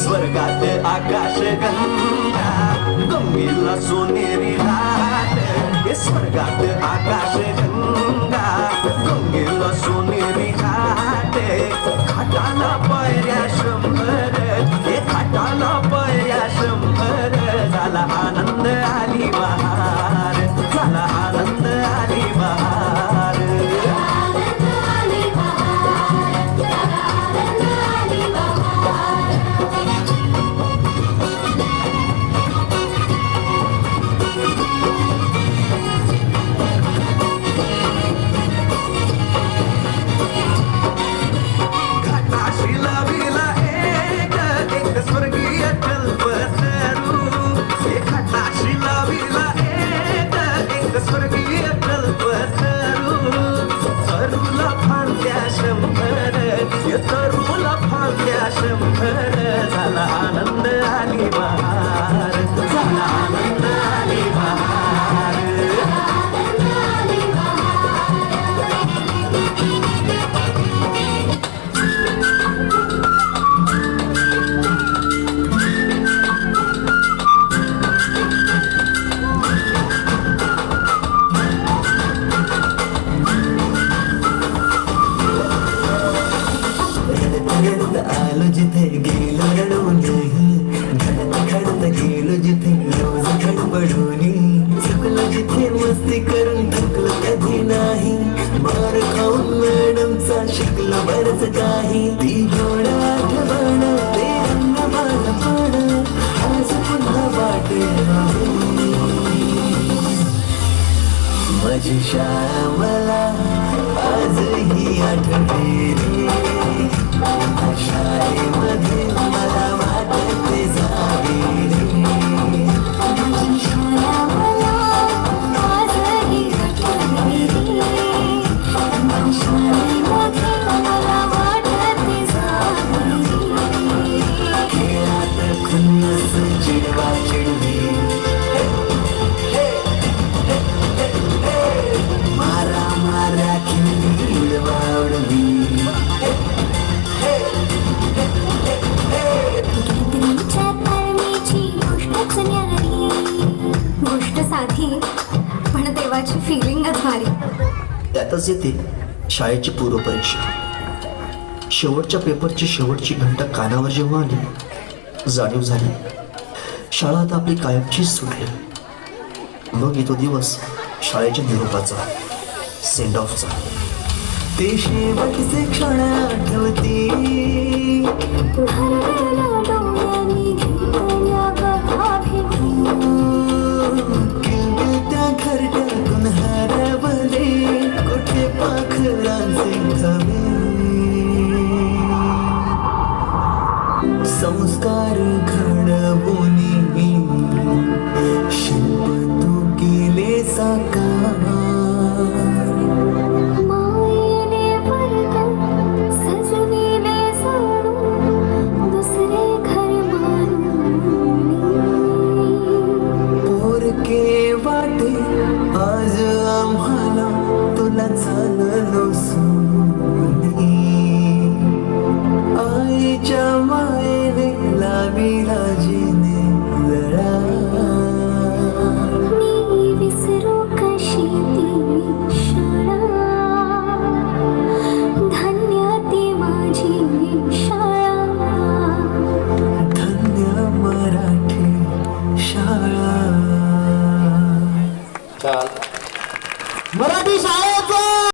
स्वर्गात आकाश गंगा गंगेला सोनेरी लाट हे स्वर्गात आकाश गंगा गंगेला सोनेरी लाट घाटाला पायऱ्या शंभर हे घाटाला पायऱ्या शंभर झाला आनंद आली बहार झाला आनंद आली बहार तरुला फांद्या शंभर झाला आनंद आली बहार झाला आनंद आली बहार आलो जिथे गेलो रडून घडत गेलो जिथे रोज गडबडूनी चुकलो जिथे मस्ती करून थकलो कधी नाही मार खाऊन मॅडमचा शिकलो बरंच काही ती गोड आठवण ते रंग बालपण आज पुन्हा वाटे माझी शाळा मला आजही आठवते रे शाळेमध्ये मला वाटते जावे रे माझी शाळा मला आजही आठवते रे माझ्या शाळेमध्ये मला वाटते जावे रे खेळात खुन्नस चिडवा चिडवी मारा मारा खिल्ली उडवा उडवी गोष्ट साधी पण देवाची फिलिंगच भारी. त्यातच येते शाळेची पूर्वपरीक्षा शेवटच्या पेपरची शेवटची घंटा कानावर जेव्हा आली जाणीव झाली शाळा आता आपली कायमचीच सुटली. मग येतो दिवस शाळेच्या निरोपाचा सेंड ऑफचा ते शेवटचे क्षण आठवते त्या घरट्यातून हरवले कुठे पाखरांचे थवे संस्कार घडवून शिल्प तू केले साकार आज आम्हाला तुला चाललो सोनी आईच्या मायेने लावी राजीने लढा मी विसरू कशी ती शाळा धन्य ती माझी शाळा